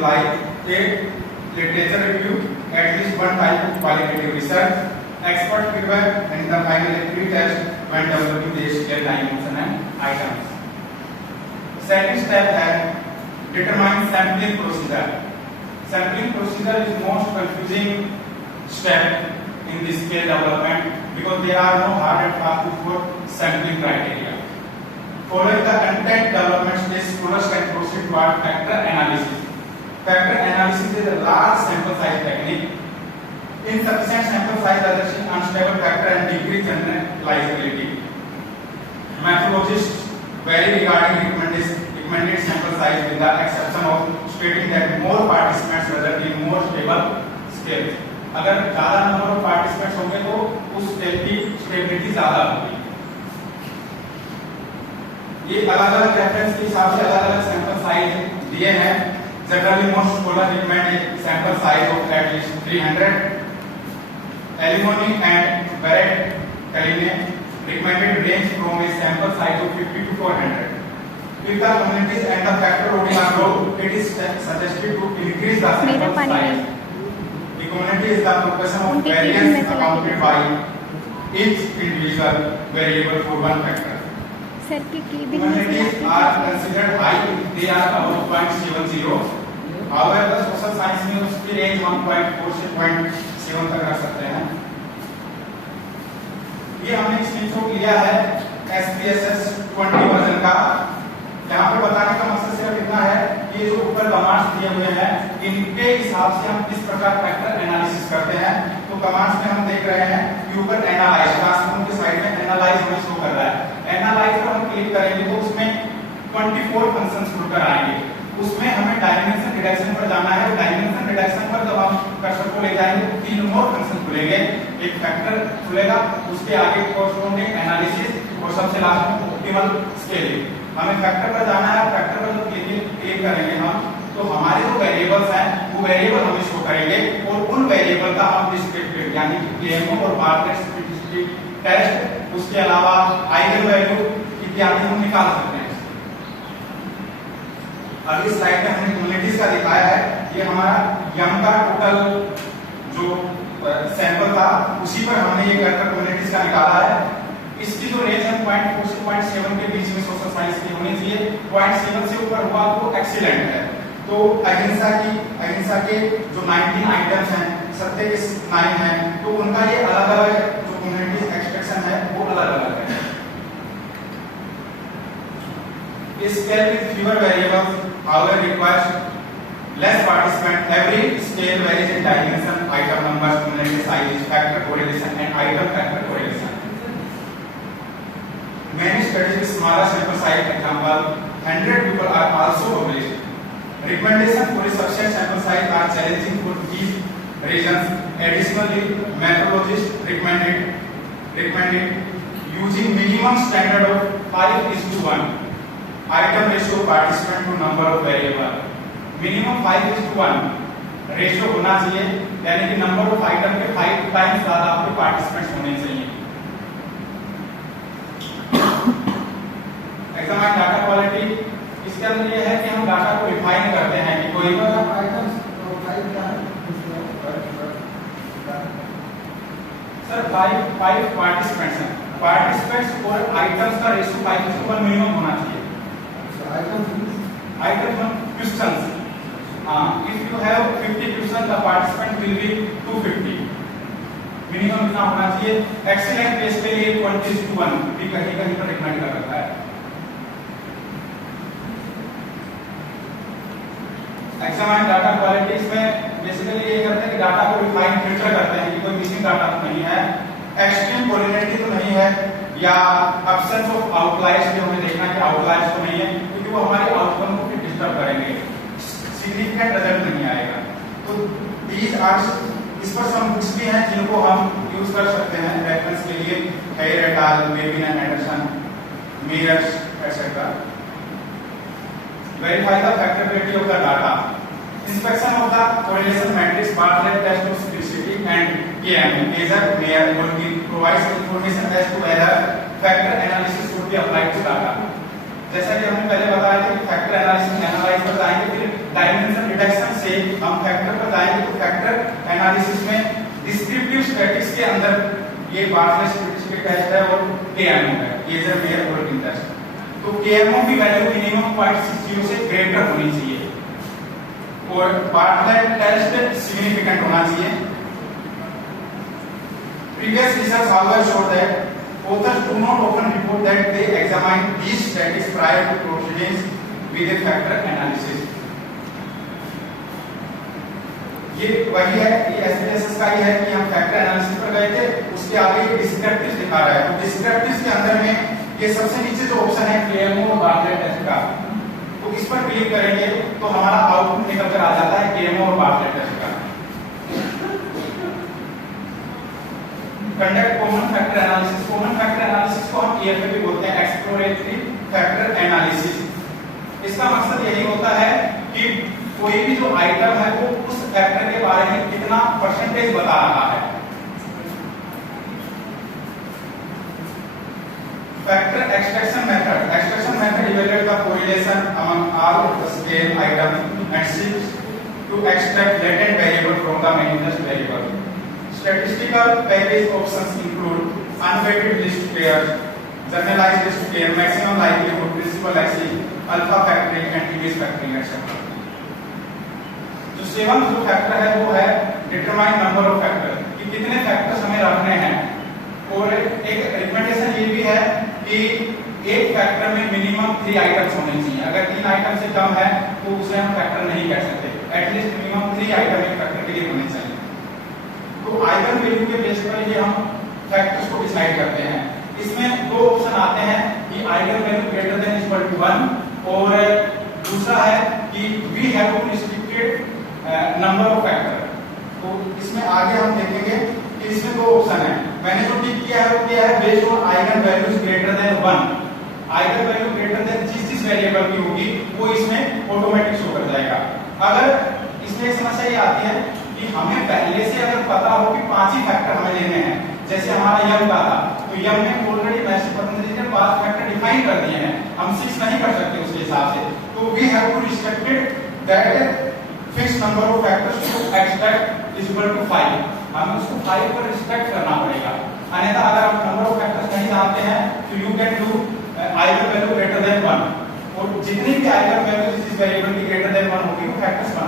imply a literature review, at least one type of qualitative research, expert feedback, and the final pre-test when developing the scale dimension and items. Second step है determine sampling procedure. Sampling procedure is most confusing step in the scale development because there are no hard and fast for sampling criteria. Following the content development stage, students can proceed toward factor analysis. Factor analysis is a large sample size technique. Insufficient sample size results in unstable factor and decreased generalizability. Methodologists vary regarding recommended sample size with the exception of stating that more participants result in more stable scales. अगर ज्यादा number of participants होंगे तो उस scale की stability ज्यादा होगी. ये अलग-अलग रेफरेंस के हिसाब से अलग-अलग सैंपल साइज दिए हैं. Generally most scholar recommend sample size of at least 300. Alimony and Barrett Kaline recommended range from a sample size of 50 to 400. If the communities and the factor loading are low, it is suggested to increase the sample size. The community is the proportion of variance accounted by each individual variable for one factor. Communities are considered high if they are above 0.70. However, social science में उसकी range 1.4 से 0.7 तक रख सकते हैं. ये हमने screenshot लिया है SPSS 20 वर्जन का. यहाँ पे बताने का मकसद सिर्फ इतना है कि ये जो ऊपर कमांड्स दिए हुए हैं इनके हिसाब से हम किस प्रकार फैक्टर एनालिसिस करते हैं. तो कमांड्स में हम देख रहे हैं कि ऊपर एनालाइज क्लासरूम के साइड में एनालाइज हमें शो कर रहा है. एनालाइज पर हम क्लिक करेंगे तो उसमें 24 फंक्शंस खुलकर आएंगे. उसमें हमें डायमेंशन रिडक्शन पर जाना है. डायमेंशन रिडक्शन पर जब हम कर्सर को ले जाएंगे तो 3 और फंक्शन खुलेंगे. एक फैक्टर खुलेगा, उसके आगे कोरस्पोंडिंग एनालिसिस और सबसे लास्ट में ऑप्टिमल स्केलिंग. हमें फैक्टर पर जाना है. फैक्टर पर जब क्लिक करेंगे हम तो हमारे जो वेरिएबल्स हैं वो वेरिएबल हमें शो करेंगे और उन वेरिएबल का हम डिस्क्रिप्टिव यानी कि KMO और बार्कलेट स्टैटिस्टिक टेस्ट, उसके अलावा आइगन वैल्यू इत्यादि हम निकाल सकते हैं. अगली स्लाइड में हमने कम्युनिटीज का दिखाया है. ये हमारा यम का टोटल जो सैंपल था उसी पर हमने ये करकर कम्युनिटीज का निकाला है. इसकी जो रेंज है 0.4 से 0.7 के बीच में सोशल साइंस की होनी चाहिए. 0.7 से ऊपर हुआ तो एक्सीलेंट है. तो अहिंसा के जो 19 आइटम्स हैं, सत्य के 9 हैं, तो उनका ये अलग-अलग जो कम्युनिटीज एक्सट्रैक्शन है वो अलग-अलग है. Scale with fewer variables, however, requires less participant. Every scale varies in dimension, item numbers, community size, factor correlation, and item factor correlation. Many studies with smaller sample size, example, 100 people are also published. Recommendations for a subset sample size are challenging for these reasons. Additionally, methodologists recommended using minimum standard of 5:1. Item ratio participant to number of variable. Minimum 5:1 ratio होना चाहिए, यानी कि number of item के 5 times ज्यादा आपके participants होने चाहिए. Examine data quality, इसके अंदर ये है कि हम डाटा को रिफाइन करते हैं कि कोई आइटम्स सर 5 पार्टिसिपेंट्स हैं. पार्टिसिपेंट्स और आइटम्स का रेशियो 5:1 मिनिमम होना चाहिए. Item questions. If you have 50 questions, the participant will be 250. Minimum इतना होना चाहिए. Excellent केस के लिए 20:1 भी कहीं पर रिकमेंड कर रखा है. Examine data quality में बेसिकली ये करते हैं कि डाटा को रिफाइन फिल्टर करते हैं कि कोई मिसिंग डाटा तो नहीं है, एक्सट्रीम कोलिनिटी तो नहीं है, या एब्सेंस ऑफ आउटलायर्स भी हमें देखना है कि आउटलायर्स तो नहीं है क्योंकि वो हमारे आउटकम को फिर डिस्टर्ब करेंगे, सिग्निफिकेंट रिजल्ट नहीं आएगा. तो these are इस पर some बुक्स भी हैं जिनको हम यूज कर सकते हैं रेफरेंस के लिए. Hair et al, Babin and Anderson, Meyers etcetera. Verify the factorability of the data. Inspection of the correlation matrix, Bartlett test of specificity and KMO, Kaiser, Mayer, Goldkin provides information as to whether factor analysis should be applied to data. जैसा कि हमने पहले बताया था कि factor analysis analyse पर जाएंगे, फिर डायमेंशन रिडक्शन बताएंगे तो फैक्टर एनालिसिस में डिस्क्रिप्टिव स्टैटिस्टिक्स के अंदर ये बार्कले स्टैटिस्टिक टेस्ट है और केएमओ है, केजर मेयर वर्किंग टेस्ट। तो केएमओ की वैल्यू मिनिमम 0.60 से ग्रेटर होनी चाहिए और बार्कले टेस्ट सिग्निफिकेंट होना चाहिए। Previous research however showed that authors do not often report that they examine these statistics prior to proceeding with a factor analysis. ये वही है, ये SPSS का ही है कि हम फैक्टर एनालिसिस पर गए थे, उसके आगे डिस्क्रिप्टिव्स दिखा रहा है। तो डिस्क्रिप्टिव्स के अंदर में ये सबसे नीचे जो ऑप्शन है केएमओ और बार्कले टेस्ट का, तो इस पर क्लिक करेंगे तो हमारा आउटपुट निकल कर आ जाता है केएमओ और बार्कले टेस्ट का। Conduct common factor analysis, common factor analysis को हम EFA भी बोलते हैं, एक्सप्लोरेटरी फैक्टर एनालिसिस। इसका मकसद यही होता है कि कोई भी जो आइटम है वो उस फैक्टर के बारे में कितना परसेंटेज बता रहा है। Factor extraction method, extraction method evaluate the correlation among all the scale item and seeks to extract latent variable from the manifest variable. Statistical package options include unweighted least squares, generalized least square, maximum likelihood, principal axis, alpha factoring and image factoring etc. जो seven जो factor है वो है determine number of factor, कि कितने factors हमें रखने हैं। और एक रिकमेंडेशन ये भी है कि एक फैक्टर में मिनिमम 3 आइटम्स होने चाहिए। अगर 3 आइटम से कम है तो उसे हम फैक्टर नहीं कह सकते, एटलीस्ट मिनिमम 3 आइटम एक फैक्टर के लिए होने चाहिए। तो आइगन वैल्यू के बेस पर ये हम फैक्टर्स को डिसाइड करते हैं। इसमें दो ऑप्शन आते हैं कि eigen value greater than equal to 1 और दूसरा है कि we have to restricted number of factor. तो इसमें आगे हम देखेंगे कि इसमें दो ऑप्शन है। मैंने जो टिक किया है वो क्या है, based on eigen values greater than 1। Eigen value greater then जिस वेरिएबल की होगी वो इसमें ऑटोमेटिक शो कर जाएगा। अगर इसमें एक समस्या ये आती है कि हमें पहले से अगर पता हो कि 5 ही फैक्टर हमें लेने हैं, जैसे हमारा यम का था तो यम में ऑलरेडी मैसेज पतंजलि ने 5 फैक्टर डिफाइन कर दिए हैं, हम 6 नहीं कर सकते उसके हिसाब से। तो we have to restricted that fix number of factors to extract is equal to 5। हमें उसको 5 पर रिस्ट्रिक्ट करना पड़ेगा, अन्यथा अगर आप नंबर ऑफ फैक्टर्स नहीं जानते हैं तो you can do eigen value greater then 1 और जितनी भी आइगन वैल्यू इस वेरिएबल की ग्रेटर देन 1 होगी वो फैक्टर्स